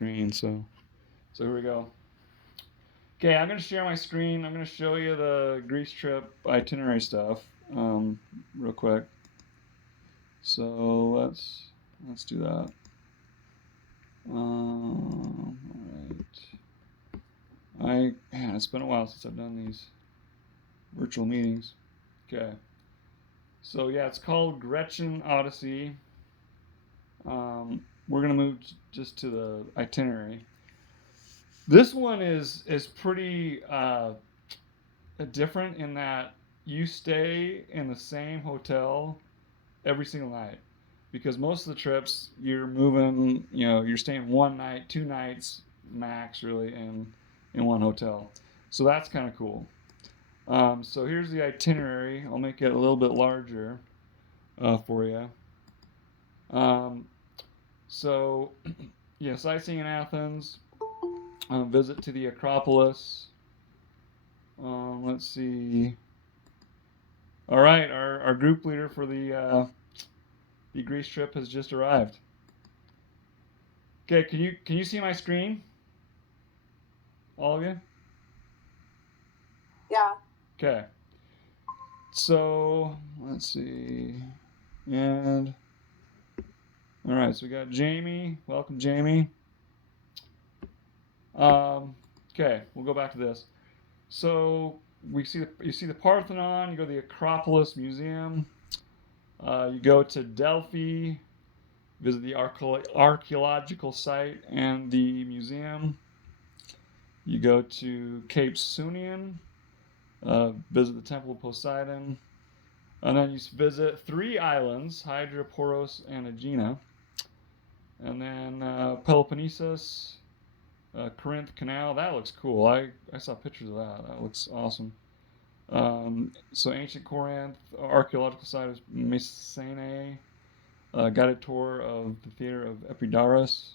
screen. So here we go. Okay, I'm gonna share my screen. I'm gonna show you the Greece trip itinerary stuff, real quick. So let's do that. All right. Man, it's been a while since I've done these virtual meetings. Okay. So yeah, it's called Gretchen Odyssey. We're gonna move just to the itinerary. This one is pretty different in that you stay in the same hotel every single night, because most of the trips you're moving, you're staying one night, 2 nights max, really, in one hotel. So that's kind of cool. So here's the itinerary. I'll make it a little bit larger for you. Um, so, yeah, sightseeing in Athens, visit to the Acropolis. Let's see. All right, our group leader for the Greece trip has just arrived. Okay, can you see my screen? All of you? Yeah. Okay. So let's see. And all right, so we got Jamie. Welcome, Jamie. Okay, we'll go back to this. So you see the Parthenon. You go to the Acropolis Museum. You go to Delphi, visit the archaeological site and the museum. You go to Cape Sunion, visit the Temple of Poseidon, and then you visit 3 islands: Hydra, Poros, and Aegina. And then Peloponnesus, Corinth Canal. That looks cool. I saw pictures of that. That looks awesome. So ancient Corinth, archaeological site of Mycenae, guided tour of the theater of Epidaurus,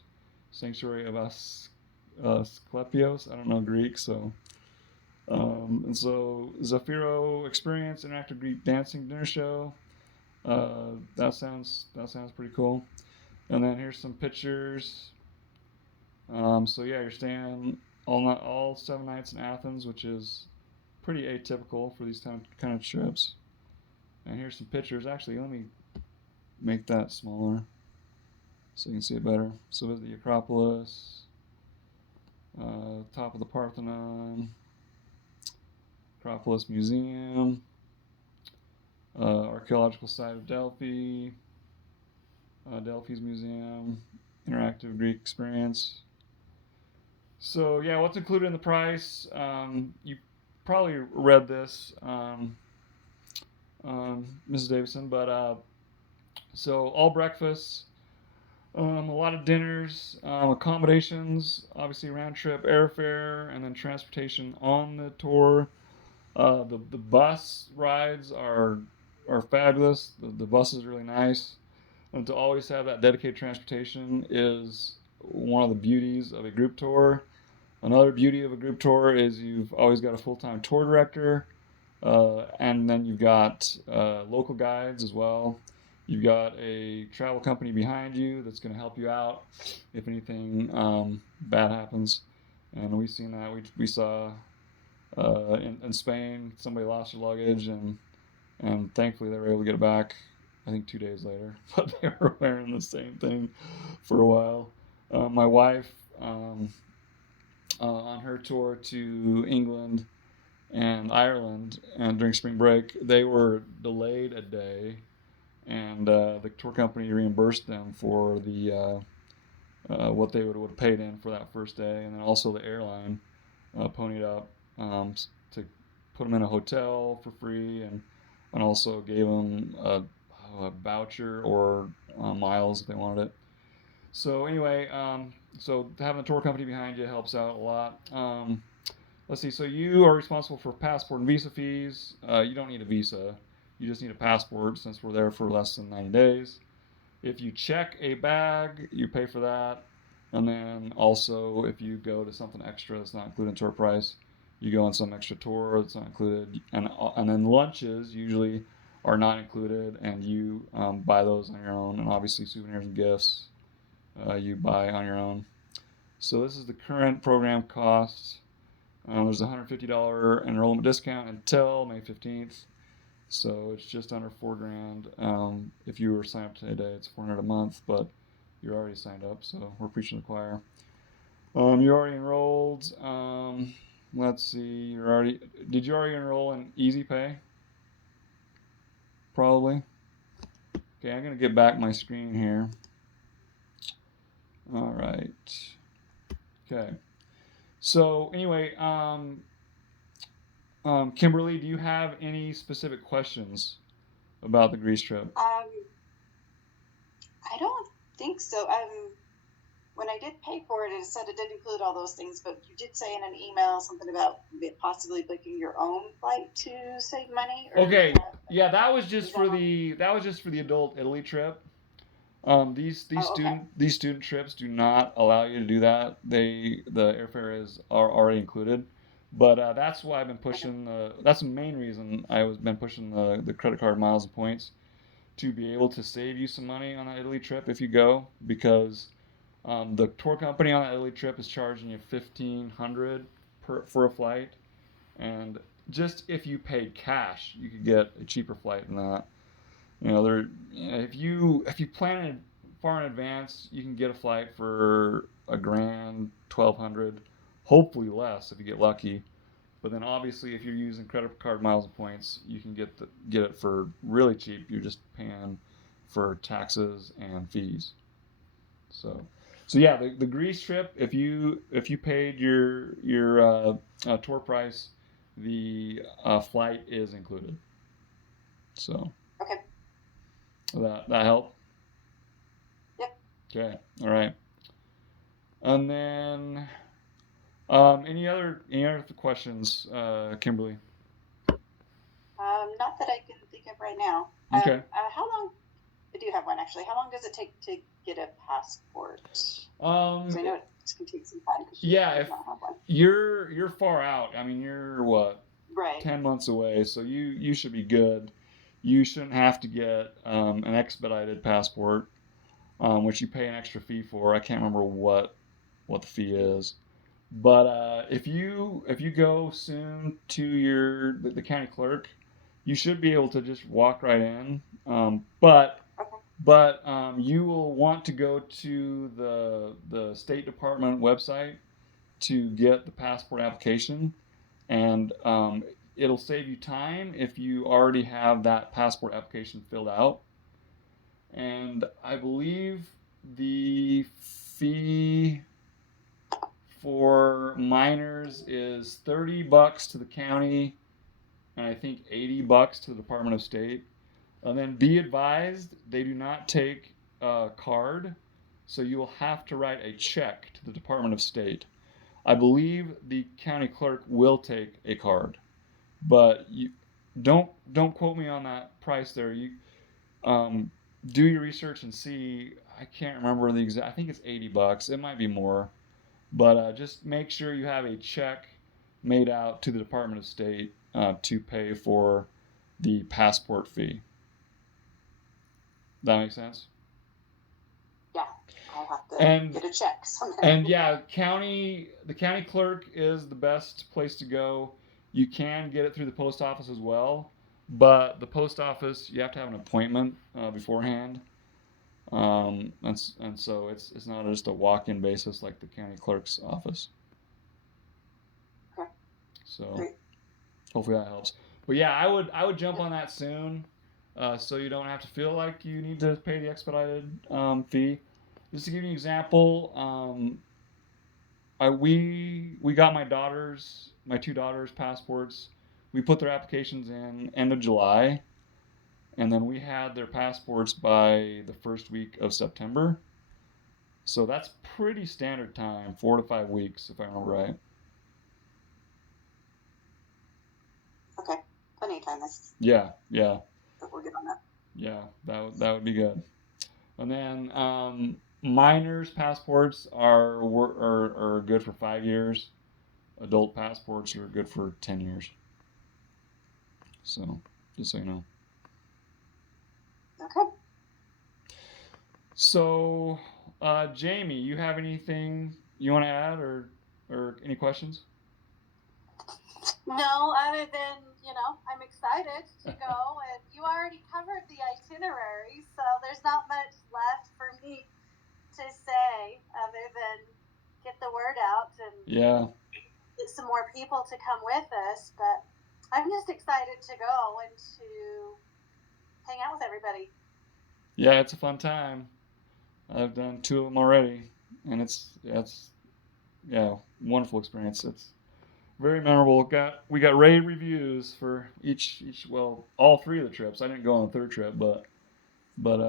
sanctuary of Asclepios. I don't know Greek, so. And so Zafiro experience, interactive Greek dancing dinner show. That sounds pretty cool. And then here's some pictures. So yeah, you're staying all 7 nights in Athens, which is pretty atypical for these kind of trips. And here's some pictures. Actually, let me make that smaller so you can see it better. So there's the Acropolis, top of the Parthenon, Acropolis Museum, archaeological site of Delphi, Delphi's museum, interactive Greek experience. So yeah, what's included in the price? You probably read this, Mrs. Davison, but so all breakfasts, a lot of dinners, accommodations, obviously round trip airfare, and then transportation on the tour. The bus rides are fabulous. The bus is really nice. And to always have that dedicated transportation is one of the beauties of a group tour. Another beauty of a group tour is you've always got a full-time tour director, and then you've got local guides as well. You've got a travel company behind you that's going to help you out if anything bad happens. And we've seen that. We saw in Spain somebody lost their luggage, and thankfully they were able to get it back. I think 2 days later, but they were wearing the same thing for a while. My wife, on her tour to England and Ireland, and during spring break, they were delayed a day, and the tour company reimbursed them for the what they would have paid in for that first day, and then also the airline ponied up to put them in a hotel for free, and also gave them a voucher or miles if they wanted it. So anyway, so having a tour company behind you helps out a lot. Let's see. So you are responsible for passport and visa fees. You don't need a visa. You just need a passport since we're there for less than 90 days. If you check a bag, you pay for that. And then also, if you go to something extra that's not included in tour price, you go on some extra tour that's not included. And then lunches usually are not included, and you buy those on your own. And obviously, souvenirs and gifts you buy on your own. So this is the current program cost. There's a $150 enrollment discount until May 15th. So it's just under $4,000. If you were signed up today, it's $400 a month, but you're already signed up, so we're preaching to the choir. You're already enrolled. Let's see. Did you already enroll in Easy Pay? Probably. Okay, I'm gonna get back my screen here. All right. Okay. So anyway, Kimberly, do you have any specific questions about the Greece trip? I don't think so. When I did pay for it, it said it did include all those things, but you did say in an email something about possibly booking your own flight to save money. Or Okay, yeah, that was just for the adult Italy trip. These student trips do not allow you to do that. The airfare are already included, but that's why I've been pushing. That's the main reason been pushing the credit card miles and points, to be able to save you some money on that Italy trip if you go, because the tour company on that Italy trip is charging you $1,500 for a flight, and just if you paid cash, you could get a cheaper flight than that. If you plan it far in advance, you can get a flight for $1,000, $1,200, hopefully less if you get lucky. But then obviously, if you're using credit card miles and points, you can get it for really cheap. You're just paying for taxes and fees. So yeah, the Greece trip, if you paid your tour price, the flight is included. So. Okay. That help? Yep. Okay. All right. And then, any other questions, Kimberly? Not that I can think of right now. Okay. How long? I do have one actually. How long does it take to get a passport? I know it can take some time. Yeah, if you're far out. I mean, you're what? Right. 10 months away, so you should be good. You shouldn't have to get an expedited passport, which you pay an extra fee for. I can't remember what the fee is, but if you go soon to the county clerk, you should be able to just walk right in. But you will want to go to the State Department website to get the passport application, and it'll save you time if you already have that passport application filled out. And I believe the fee for minors is $30 to the county, and I think $80 to the Department of State. And then be advised, they do not take a card, so you will have to write a check to the Department of State. I believe the county clerk will take a card, but you don't quote me on that price there. You do your research and see. I can't remember the exact. I think it's $80. It might be more, but just make sure you have a check made out to the Department of State to pay for the passport fee. That makes sense? Yeah, I'll have to get a check someday. And yeah, the county clerk is the best place to go. You can get it through the post office as well, but the post office, you have to have an appointment beforehand. And so it's not just a walk-in basis like the county clerk's office. Okay. So great. Hopefully that helps. But yeah, I would jump on that soon, so you don't have to feel like you need to pay the expedited fee. Just to give you an example, we got my two daughters' passports. We put their applications in end of July, and then we had their passports by the first week of September. So that's pretty standard time, 4 to 5 weeks, if I remember right. Okay, plenty of time. Yeah. So we'll get on that. Yeah, that would be good. And then minors' passports are good for 5 years. Adult passports are good for 10 years. So, just so you know. Okay. So, Jamie, you have anything you want to add or any questions? No, other than, I'm excited to go, and you already covered the itinerary, so there's not much left for me to say other than get the word out and Yeah. get some more people to come with us. But I'm just excited to go and to hang out with everybody. Yeah, it's a fun time. I've done 2 of them already, and it's wonderful experience. It's very memorable. We got rave reviews for each well, all 3 of the trips. I didn't go on the 3rd trip, but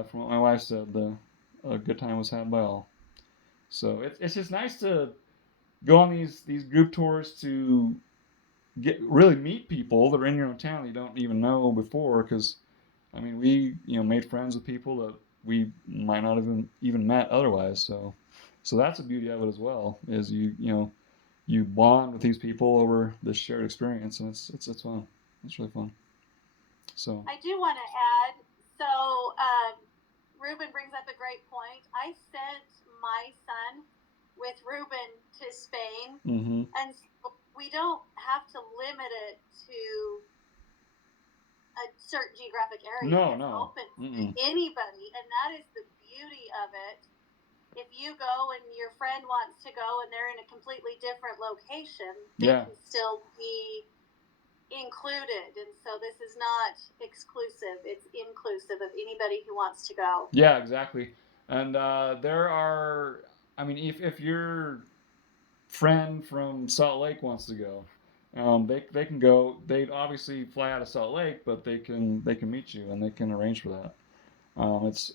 from what my wife said, a good time was had by all. So it's just nice to go on these group tours to really meet people that are in your own town that you don't even know before. Because I mean, we made friends with people that we might not have even met otherwise. So that's the beauty of it as well. Is you bond with these people over this shared experience, and it's fun. It's really fun. So I do want to add. So Ruben brings up a great point. I sent my son with Ruben to Spain, and we don't have to limit it to a certain geographic area. No, it's open to anybody, and that is the beauty of it. If you go and your friend wants to go and they're in a completely different location, they can still be included. And so this is not exclusive, it's inclusive of anybody who wants to go. Yeah, exactly. And there are, I mean, if your friend from Salt Lake wants to go, they can go. They obviously fly out of Salt Lake, but they can meet you and they can arrange for that.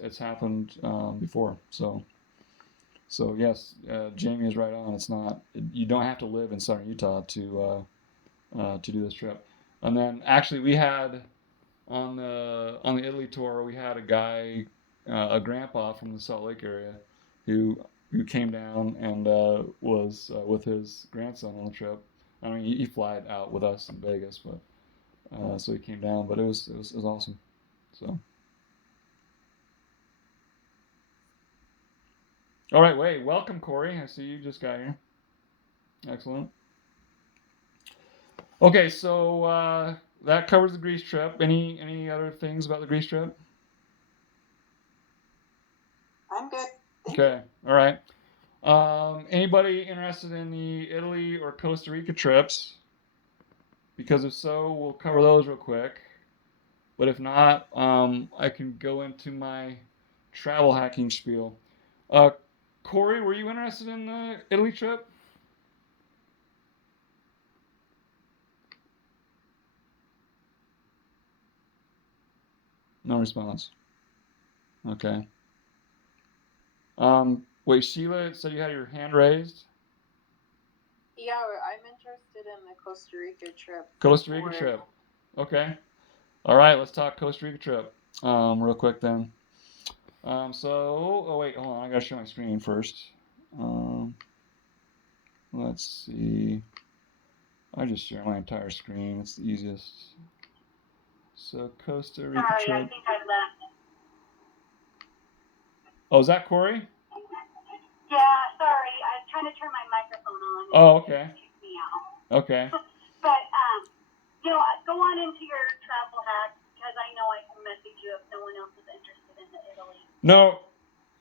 It's happened before. So yes, Jamie is right on. It's not, you don't have to live in southern Utah to do this trip. And then actually we had on the Italy tour, we had a guy, a grandpa from the Salt Lake area, who came down and was with his grandson on the trip. I mean, he flied out with us in Vegas, but so he came down. But it was awesome. So. All right, wait. Welcome, Corey. I see you just got here. Excellent. Okay, so that covers the Greece trip. Any other things about the Greece trip? I'm good. Okay, all right. Anybody interested in the Italy or Costa Rica trips? Because if so, we'll cover those real quick. But if not, I can go into my travel hacking spiel. Corey, were you interested in the Italy trip? No response. Okay. Wait, Sheila said you had your hand raised? Yeah, I'm interested in the Costa Rica trip. Costa Rica trip. Okay. All right, let's talk Costa Rica trip real quick then. Oh wait, hold on. I gotta share my screen first. Let's see. I just share my entire screen. It's the easiest. So Costa Rica Sorry, trip. I think I left. Oh, is that Corey? Yeah, sorry. I was trying to turn my microphone on. Oh, okay. It kicked me out. Okay. But go on into your travel hack, because I know I can message you if no one else is interested in the Italy. No.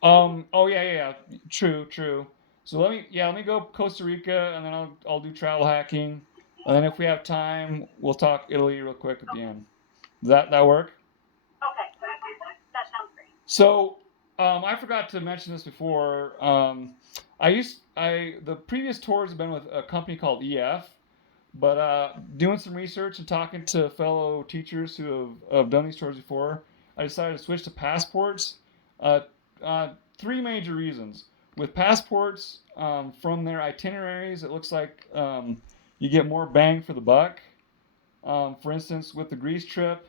Oh yeah. True. So let me go Costa Rica, and then I'll do travel hacking, and then if we have time, we'll talk Italy real quick at the end. Does that work? Okay, that sounds great. So I forgot to mention this before. The previous tours have been with a company called EF, but doing some research and talking to fellow teachers who have done these tours before, I decided to switch to passports. Uh, 3 major reasons. With passports, from their itineraries, it looks like you get more bang for the buck. For instance, with the Greece trip,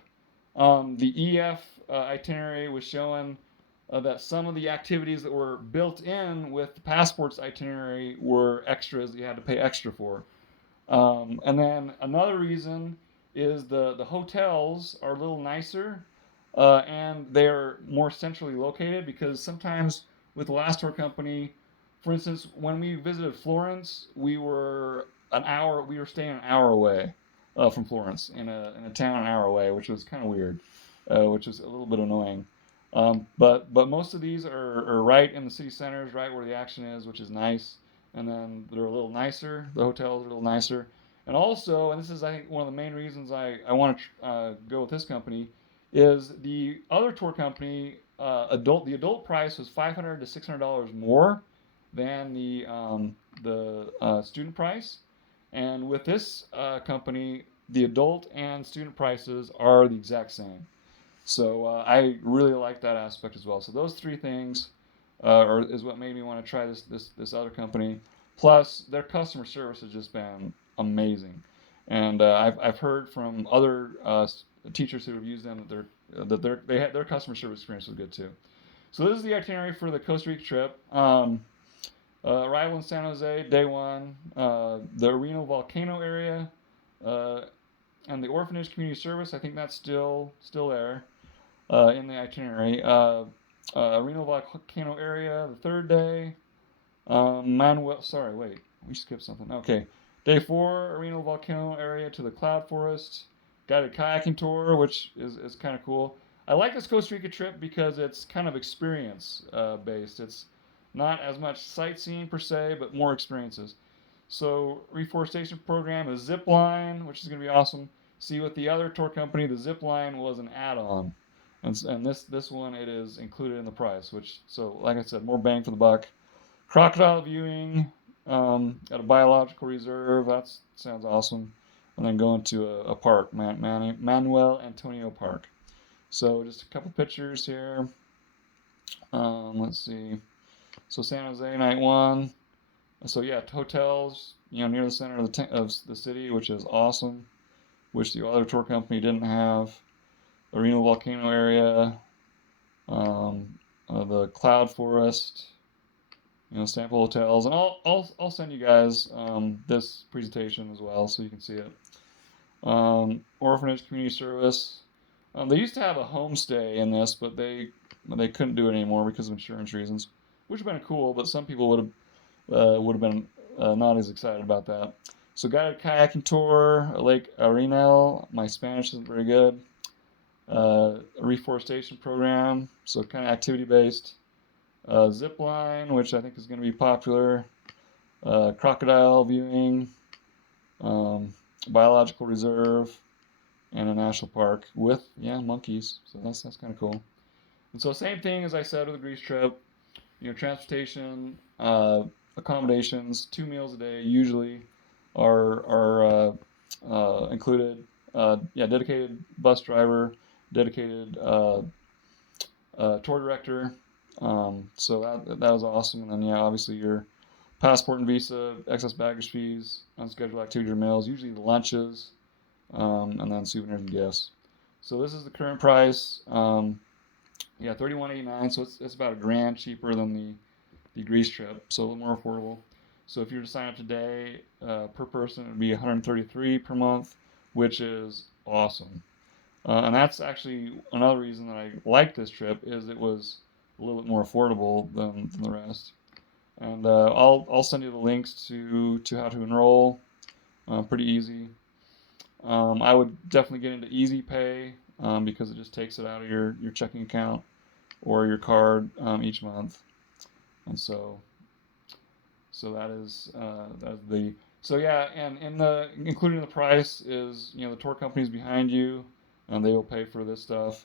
the EF itinerary was showing that some of the activities that were built in with the passport's itinerary were extras that you had to pay extra for. And then another reason is the hotels are a little nicer, and they're more centrally located, because sometimes with the last tour company, for instance, when we visited Florence, we were staying an hour away from Florence in a town an hour away, which was kind of weird, which was a little bit annoying. But most of these are right in the city centers, right where the action is, which is nice. And then they're a little nicer. The hotels are a little nicer. And also, and this is I think one of the main reasons I want to go with this company, is the other tour company the adult price was $500 to $600 more than the student price, and with this company, the adult and student prices are the exact same. So I really like that aspect as well. So those three things is what made me want to try this other company. Plus, their customer service has just been amazing, and I've heard from other teachers who have used them that their customer service experience was good too. So this is the itinerary for the Costa Rica trip. Arrival in San Jose, day one. The Reno volcano area, and the orphanage community service. I think that's still there in the itinerary. Reno volcano area, the third day. We skipped something. Okay, day 4, Reno volcano area to the cloud forest. Guided kayaking tour, which is kind of cool. I like this Costa Rica trip because it's kind of experience based. It's not as much sightseeing per se, but more experiences. So reforestation program is zip line, which is going to be awesome. See, with the other tour company, the zip line was an add-on, and this one it is included in the price. So like I said, more bang for the buck. Crocodile viewing at a biological reserve. That sounds awesome. And then going to a park, Manuel Antonio Park. So just a couple pictures here. Let's see. So San Jose, night 1. So yeah, hotels, near the center of the city, which is awesome, which the other tour company didn't have. The Reno volcano area, the cloud forest, sample hotels, and I'll send you guys this presentation as well so you can see it. Orphanage community service. They used to have a homestay in this, but they couldn't do it anymore because of insurance reasons, which would have been cool, but some people would have been not as excited about that. So guided kayaking tour, Lake Arenal. My Spanish isn't very good. Reforestation program, so kind of activity based. Zip line, which I think is going to be popular. Crocodile viewing. Biological reserve. And a national park with monkeys. So that's kind of cool. And so same thing as I said with the Greece trip. Transportation, accommodations, 2 meals a day usually are included. Dedicated bus driver, dedicated tour director. So that was awesome. And then obviously your passport and visa, excess baggage fees, unscheduled activity or meals, usually the lunches, and then souvenirs and gifts. So this is the current price. $31.89. So it's about $1,000 cheaper than the Greece trip, so a little more affordable. So if you were to sign up today, per person, it would be $133 per month, which is awesome. And that's actually another reason that I like this trip, is it was a little bit more affordable than the rest. And I'll send you the links to how to enroll. Pretty easy. I would definitely get into Easy Pay because it just takes it out of your checking account or your card each month. And so that is and including the price is the tour companies behind you, and they will pay for this stuff.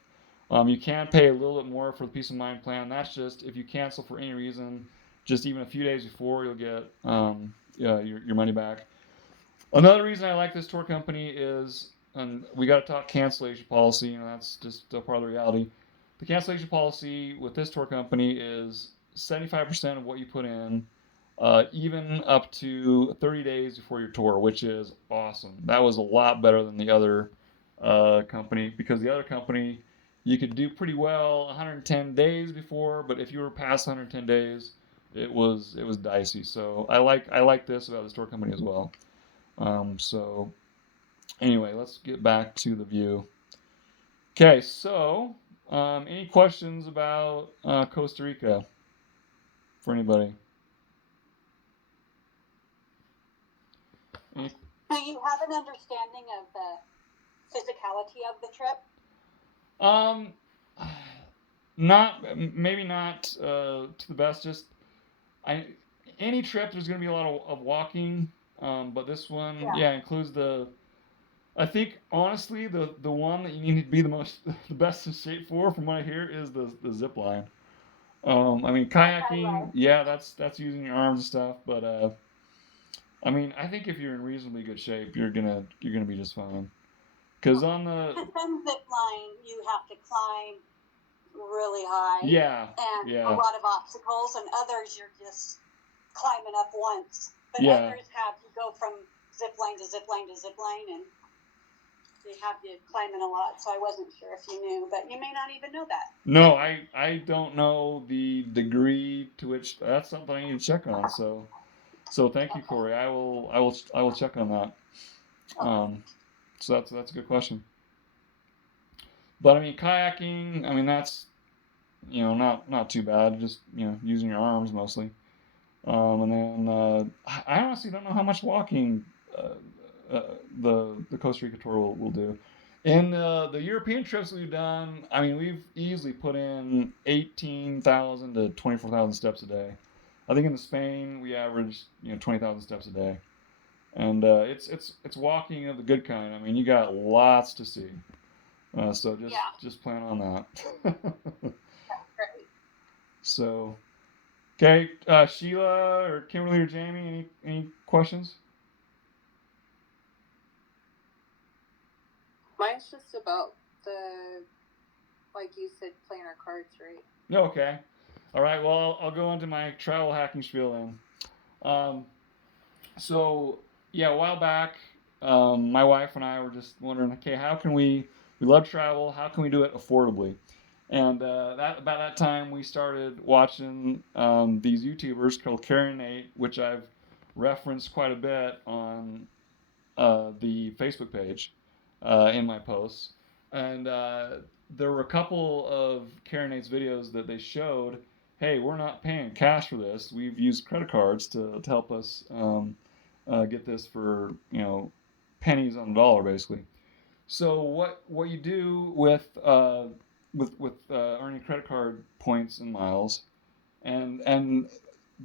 You can pay a little bit more for the Peace of Mind plan. That's just if you cancel for any reason, just even a few days before, you'll get your money back. Another reason I like this tour company is, and we got to talk cancellation policy. That's just a part of the reality. The cancellation policy with this tour company is 75% of what you put in, even up to 30 days before your tour, which is awesome. That was a lot better than the other company, because the other company you could do pretty well 110 days before, but if you were past 110 days, it was dicey. So I like this about this tour company as well. So anyway, let's get back to the view. Okay, so any questions about Costa Rica for anybody? Do you have an understanding of the physicality of the trip? Maybe not to the best. Just any trip there's going to be a lot of walking, but this one, includes the. I think honestly, the one that you need to be the best in shape for, from what I hear, is the zip line. I mean, kayaking, yeah, that's using your arms and stuff, but I mean, I think if you're in reasonably good shape, you're gonna be just fine. Because on the zip line, you have to climb really high. Yeah. And a lot of obstacles, and others you're just climbing up once. But others have you go from zip line to zip line to zip line, and they have you climbing a lot. So I wasn't sure if you knew, but you may not even know that. No, I don't know the degree to which that's something I need to check on. So thank you, Corey. I will check on that. So that's a good question. But I mean, kayaking, I mean, that's not too bad. Just using your arms mostly. And then I honestly don't know how much walking the Costa Rica tour will do. In the European trips we've done, I mean, we've easily put in 18,000 to 24,000 steps a day. I think in Spain we averaged 20,000 steps a day, and it's walking of the good kind. I mean, you got lots to see, so just plan on that. So, okay, Sheila or Kimberly or Jamie, any questions? Mine's just about like you said, playing our cards, right? Okay. All right. Well, I'll go into my travel hacking spiel then. So yeah, a while back, my wife and I were just wondering, okay, how can we love travel? How can we do it affordably? And about that time, we started watching these YouTubers called Carrie and Nate, which I've referenced quite a bit on the Facebook page in my posts. And there were a couple of Carrie and Nate's videos that they showed, hey, we're not paying cash for this. We've used credit cards to help us get this for pennies on the dollar, basically. So what you do with earning credit card points and miles, and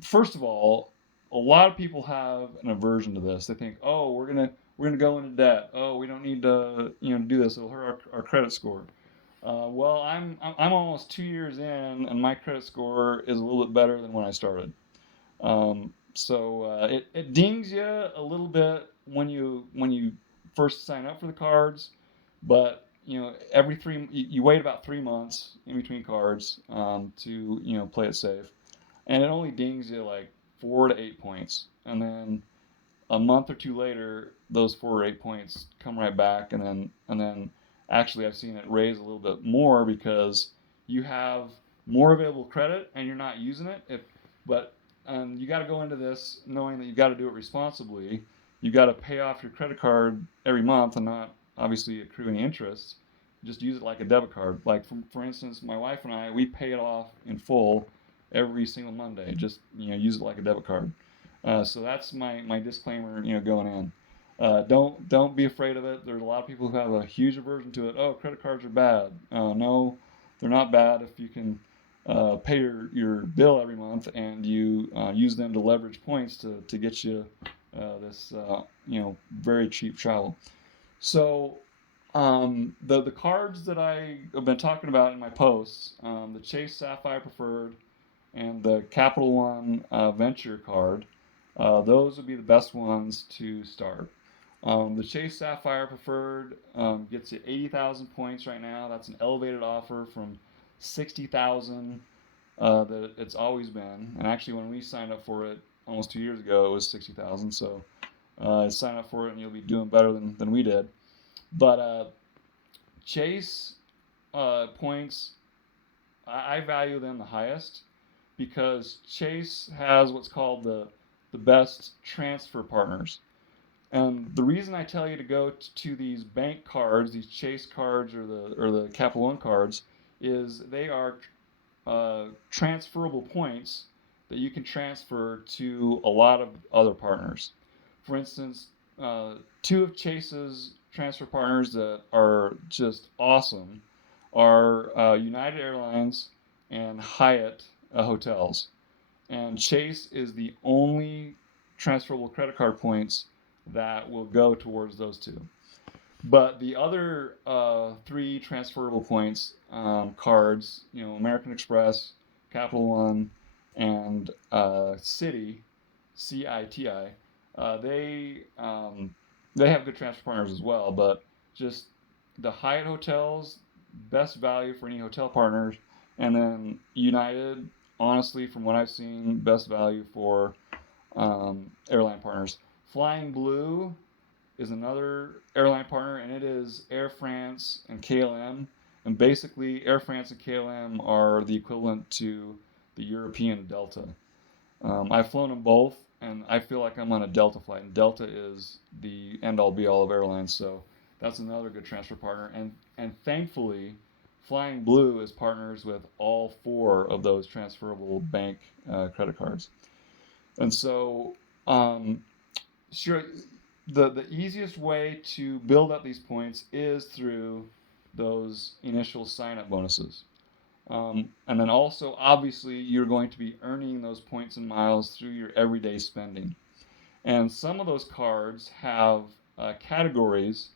first of all, a lot of people have an aversion to this. They think, oh, we're gonna go into debt. Oh, we don't need to do this. It'll hurt our credit score. Well, I'm almost 2 years in, and my credit score is a little bit better than when I started. So it dings you a little bit when you first sign up for the cards, but every you wait about 3 months in between cards to play it safe, and it only dings you like 4 to 8 points, and then a month or two later, those 4 or 8 points come right back, and then actually I've seen it raise a little bit more because you have more available credit and you're not using it. But you got to go into this knowing that you've got to do it responsibly. You've got to pay off your credit card every month and not obviously accrue any interest. Just use it like a debit card. Like for instance, my wife and I, we pay it off in full every single Monday. Just use it like a debit card. So that's my disclaimer, going in. Don't be afraid of it. There's a lot of people who have a huge aversion to it. Oh, credit cards are bad. No, they're not bad if you can pay your bill every month and you use them to leverage points to get you this very cheap travel. So the cards that I have been talking about in my posts, the Chase Sapphire Preferred and the Capital One Venture card, those would be the best ones to start. The Chase Sapphire Preferred gets you 80,000 points right now. That's an elevated offer from 60,000 that it's always been. And actually, when we signed up for it almost 2 years ago, it was 60,000. So sign up for it and you'll be doing better than we did. But Chase points, I value them the highest because Chase has what's called the best transfer partners. And the reason I tell you to go to these bank cards, these Chase cards or the Capital One cards, is they are transferable points that you can transfer to a lot of other partners. For instance, two of Chase's transfer partners that are just awesome are United Airlines and Hyatt Hotels. And Chase is the only transferable credit card points that will go towards those two. But the other three transferable points cards, American Express, Capital One, and Citi, CITI, they have good transfer partners as well. But just the Hyatt hotels, best value for any hotel partners, and then United, honestly, from what I've seen, best value for airline partners. Flying Blue is another airline partner, and it is Air France and KLM. And basically, Air France and KLM are the equivalent to the European Delta. I've flown them both, and I feel like I'm on a Delta flight, and Delta is the end-all be-all of airlines, so that's another good transfer partner. And thankfully, Flying Blue is partners with all four of those transferable bank credit cards. And so, sure, the easiest way to build up these points is through those initial sign-up bonuses. And then also, obviously, you're going to be earning those points and miles through your everyday spending. And some of those cards have categories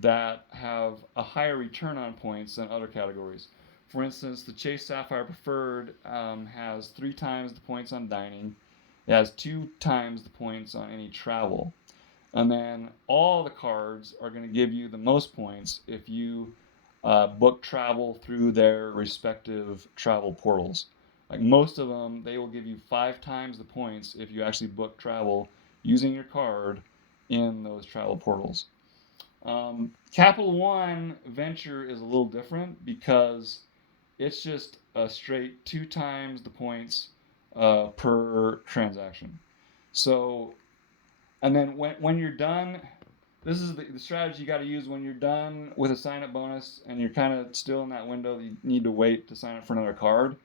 that have a higher return on points than other categories. For instance, the Chase Sapphire Preferred has 3 times the points on dining. It has 2 times the points on any travel. And then all the cards are going to give you the most points if you book travel through their respective travel portals. Like most of them, they will give you 5 times the points if you actually book travel using your card in those travel portals. Capital One Venture is a little different because it's just a straight 2 times the points per transaction. So, and then when you're done, this is the strategy you got to use when you're done with a sign-up bonus and you're kind of still in that window that you need to wait to sign up for another card,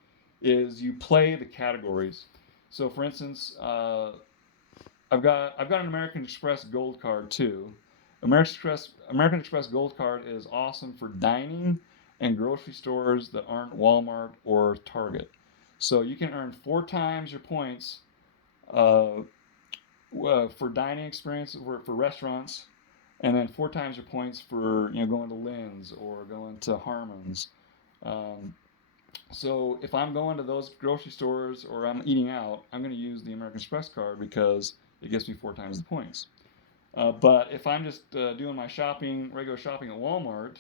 is you play the categories. So, for instance, I've got an American Express Gold card too. American Express Gold card is awesome for dining and grocery stores that aren't Walmart or Target. So you can earn 4 times your points for dining experience for restaurants, and then 4 times your points for going to Lynn's or going to Harmon's. So if I'm going to those grocery stores or I'm eating out, I'm going to use the American Express card because it gets me 4 times the points. But if I'm just doing my regular shopping at Walmart,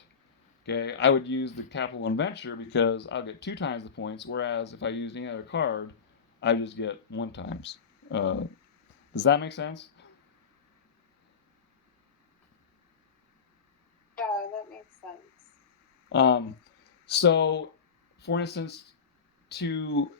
okay, I would use the Capital One Venture because I'll get 2 times the points, whereas if I use any other card, I just get 1 times. Does that make sense? Yeah, that makes sense. So, for instance, to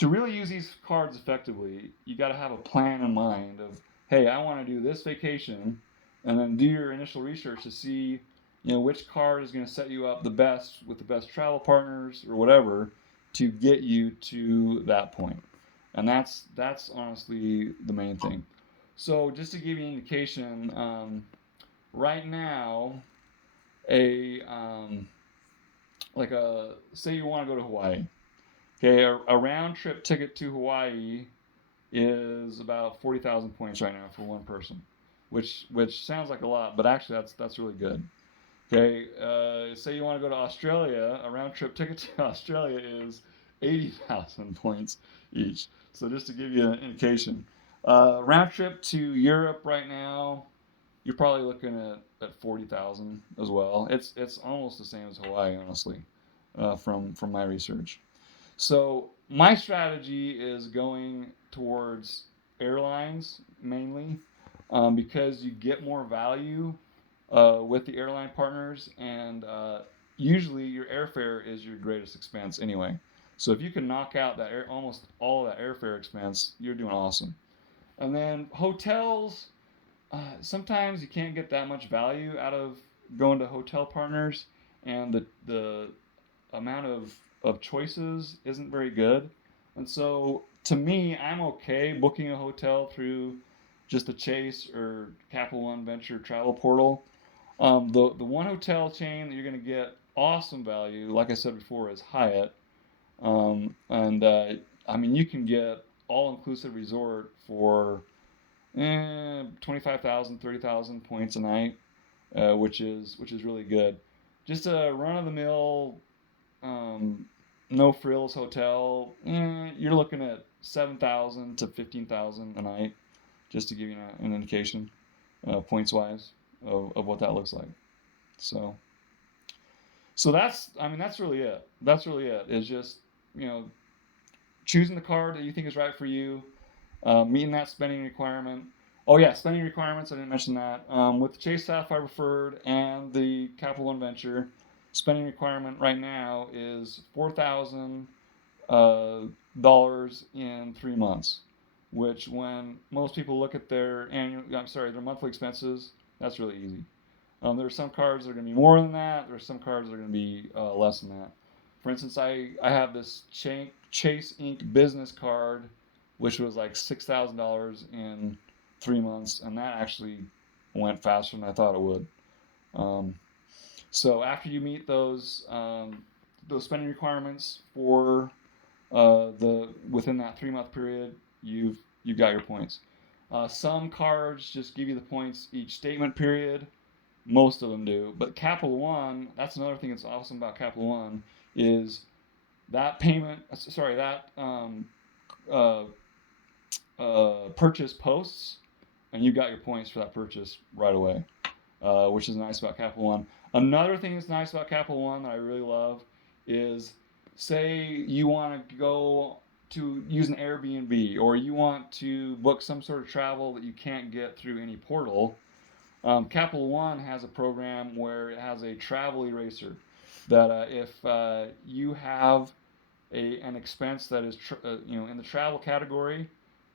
really use these cards effectively, you got to have a plan in mind of, hey, I want to do this vacation, and then do your initial research to see, which card is going to set you up the best with the best travel partners or whatever to get you to that point. And that's honestly the main thing. So just to give you an indication, right now, say you want to go to Hawaii. Okay, a round trip ticket to Hawaii is about 40,000 points right now for one person, which sounds like a lot, but actually that's really good. Okay, say you want to go to Australia, a round trip ticket to Australia is 80,000 points each. So just to give you an indication, round trip to Europe right now, you're probably looking at 40,000 as well. It's almost the same as Hawaii, honestly, from my research. So my strategy is going towards airlines mainly because you get more value with the airline partners, and usually your airfare is your greatest expense anyway. So if you can knock out almost all of that airfare expense, you're doing awesome. And then hotels, sometimes you can't get that much value out of going to hotel partners, and the amount of choices isn't very good. And so to me, I'm okay booking a hotel through just the Chase or Capital One Venture travel portal. The one hotel chain that you're going to get awesome value, like I said before, is Hyatt. I mean, you can get all-inclusive resort for 25,000, 30,000 points a night, which is really good. Just a run-of-the-mill, no frills hotel. You're looking at 7,000 to 15,000 a night, just to give you an indication, points wise, of what that looks like. So that's really it. That's really it. Is just choosing the card that you think is right for you, meeting that spending requirement. Oh yeah, spending requirements. I didn't mention that. With the Chase Sapphire Preferred and the Capital One Venture, spending requirement right now is $4,000 in 3 months. Which, when most people look at their their monthly expenses, that's really easy. There are some cards that are going to be more than that. There are some cards that are going to be less than that. For instance, I have this Chase Inc. business card, which was like $6,000 in 3 months, and that actually went faster than I thought it would. So after you meet those spending requirements for within that 3-month period, you've got your points. Some cards just give you the points each statement period. Most of them do. But Capital One, that's another thing that's awesome about Capital One, is that purchase posts, and you got your points for that purchase right away, which is nice about Capital One. Another thing that's nice about Capital One that I really love is, say you want to go to use an Airbnb, or you want to book some sort of travel that you can't get through any portal. Capital One has a program where it has a travel eraser that if you have an expense that is in the travel category,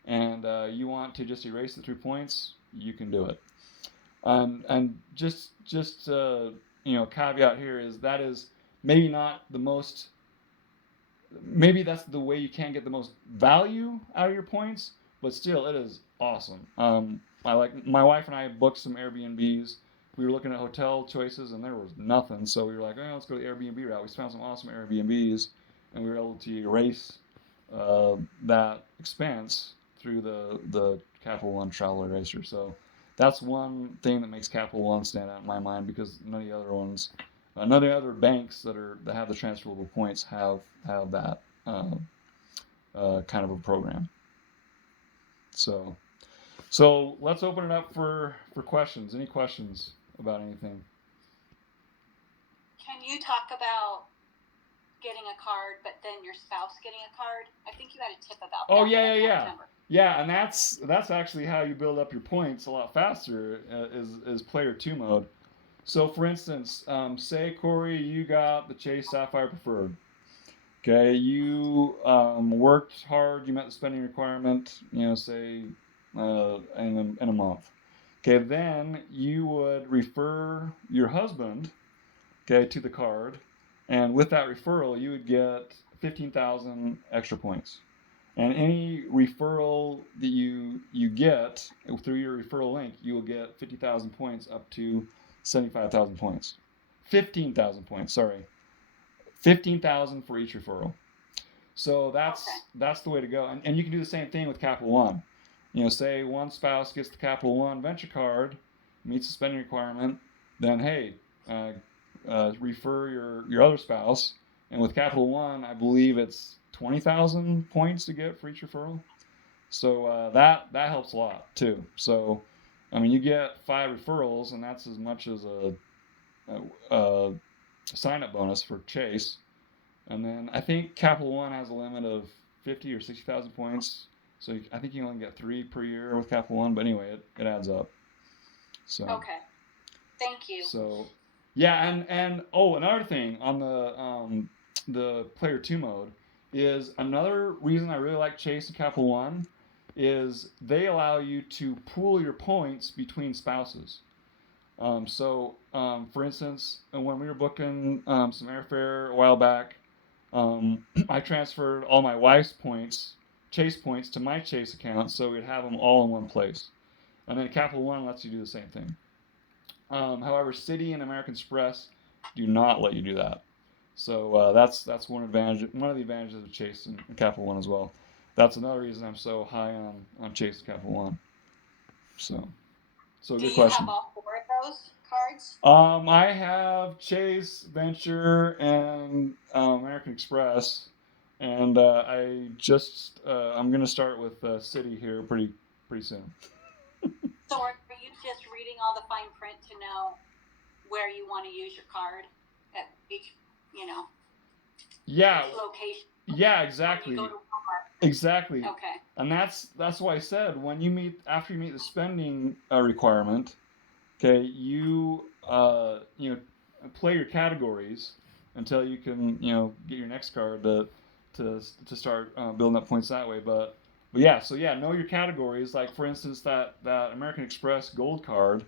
and you want to just erase it through points, you can do it. And just caveat here is that is maybe not the most. Maybe that's the way you can't get the most value out of your points, but still, it is awesome. My wife and I booked some Airbnbs. We were looking at hotel choices, and there was nothing. So we were like, let's go the Airbnb route. We found some awesome Airbnbs, and we were able to erase that expense through the Capital One travel eraser. So that's one thing that makes Capital One stand out in my mind, because none of the other ones, none of the other banks that have the transferable points have that kind of a program. So let's open it up for questions. Any questions about anything? Can you talk about getting a card, but then your spouse getting a card? I think you had a tip about that. Oh yeah. Yeah, and that's actually how you build up your points a lot faster, is player 2 mode. So for instance, say Corey, you got the Chase Sapphire Preferred. Okay, you worked hard, you met the spending requirement, say in a month. Okay, then you would refer your husband, okay, to the card, and with that referral, you would get 15,000 extra points. And any referral that you get through your referral link, you will get 50,000 points up to 75,000 points. 15,000 points, sorry. 15,000 for each referral. So that's the way to go. And you can do the same thing with Capital One. Say one spouse gets the Capital One Venture card, meets the spending requirement, then hey, refer your other spouse. And with Capital One, I believe it's 20,000 points to get for each referral. So that helps a lot too. So you get 5 referrals, and that's as much as a sign-up bonus for Chase. And then I think Capital One has a limit of 50 or 60,000 points. So I think you only get 3 per year with Capital One. But anyway, it adds up. So okay, thank you. So yeah, and another thing on the player 2 mode is, another reason I really like Chase and Capital One is they allow you to pool your points between spouses. For instance, when we were booking some airfare a while back, I transferred all my wife's points, Chase points, to my Chase account, so we'd have them all in one place. And then Capital One lets you do the same thing. However, Citi and American Express do not let you do that. So that's one of the advantages of Chase and Capital One as well. That's another reason I'm so high on Chase and Capital One. So good question. Do you have all 4 of those cards? I have Chase, Venture, and American Express, and I'm gonna start with Citi here pretty soon. So are you just reading all the fine print to know where you want to use your card at each, each location? Yeah, exactly. When you go to Walmart. Exactly. Okay. And that's why I said after you meet the spending requirement, okay, you play your categories until you can get your next card to start building up points that way. But know your categories. Like for instance, that American Express Gold card.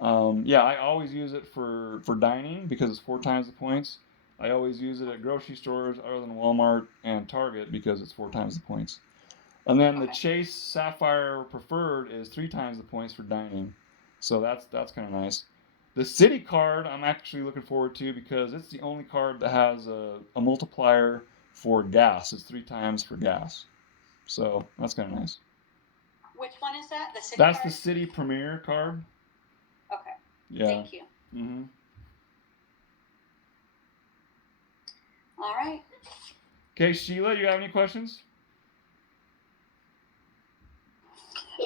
I always use it for dining because it's 4 times the points. I always use it at grocery stores other than Walmart and Target because it's 4 times the points. And then the Chase Sapphire Preferred is 3 times the points for dining. So that's kind of nice. The Citi card I'm actually looking forward to because it's the only card that has a multiplier for gas. It's 3 times for gas. So that's kind of nice. Which one is that? The Citi That's card? the Citi Premier card. Okay. Yeah. Thank you. Mm-hmm. All right. Okay, Sheila, you have any questions?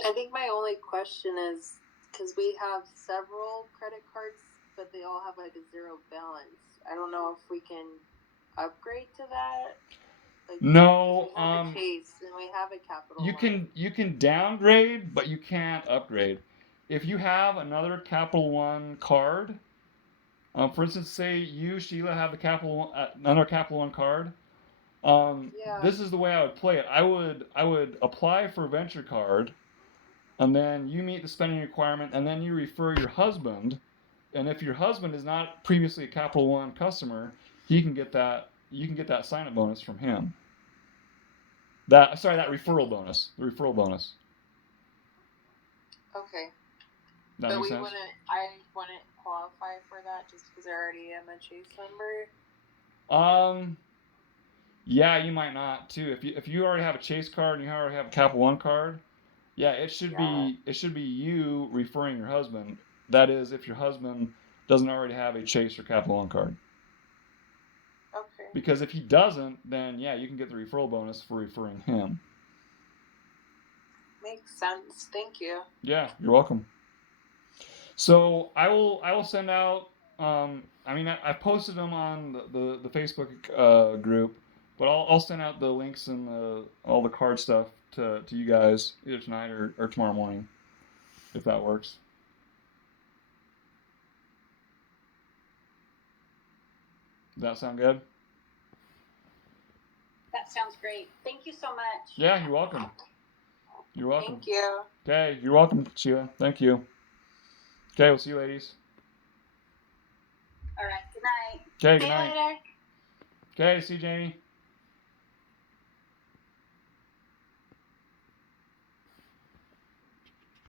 I think my only question is, because we have several credit cards, but they all have like a 0 balance. I don't know if we can upgrade to that. Like, No. we have a Chase and we have a Capital One. You can downgrade, but you can't upgrade. If you have another Capital One card, for instance, say you, Sheila, have another Capital One card. This is the way I would play it. I would apply for a Venture card, and then you meet the spending requirement, and then you refer your husband. And if your husband is not previously a Capital One customer, he can get that. You can get that sign-up bonus from him. That referral bonus. The referral bonus. Okay. That but makes sense? I wouldn't qualify for that just because I already am a Chase member. Yeah, you might not too. If you already have a Chase card and you already have a Capital One card, it should be you referring your husband. That is, if your husband doesn't already have a Chase or Capital One card. Okay. Because if he doesn't, then you can get the referral bonus for referring him. Makes sense. Thank you. Yeah, you're welcome. So I will send out. I posted them on the Facebook group, but I'll send out the links and all the card stuff to you guys either tonight or tomorrow morning, if that works. Does that sound good? That sounds great. Thank you so much. Yeah, you're welcome. You're welcome. Thank you. Okay, you're welcome, Sheila. Thank you. Okay, we'll see you ladies. All right, good night. Okay, good See you night. later. Okay, see you, Jamie.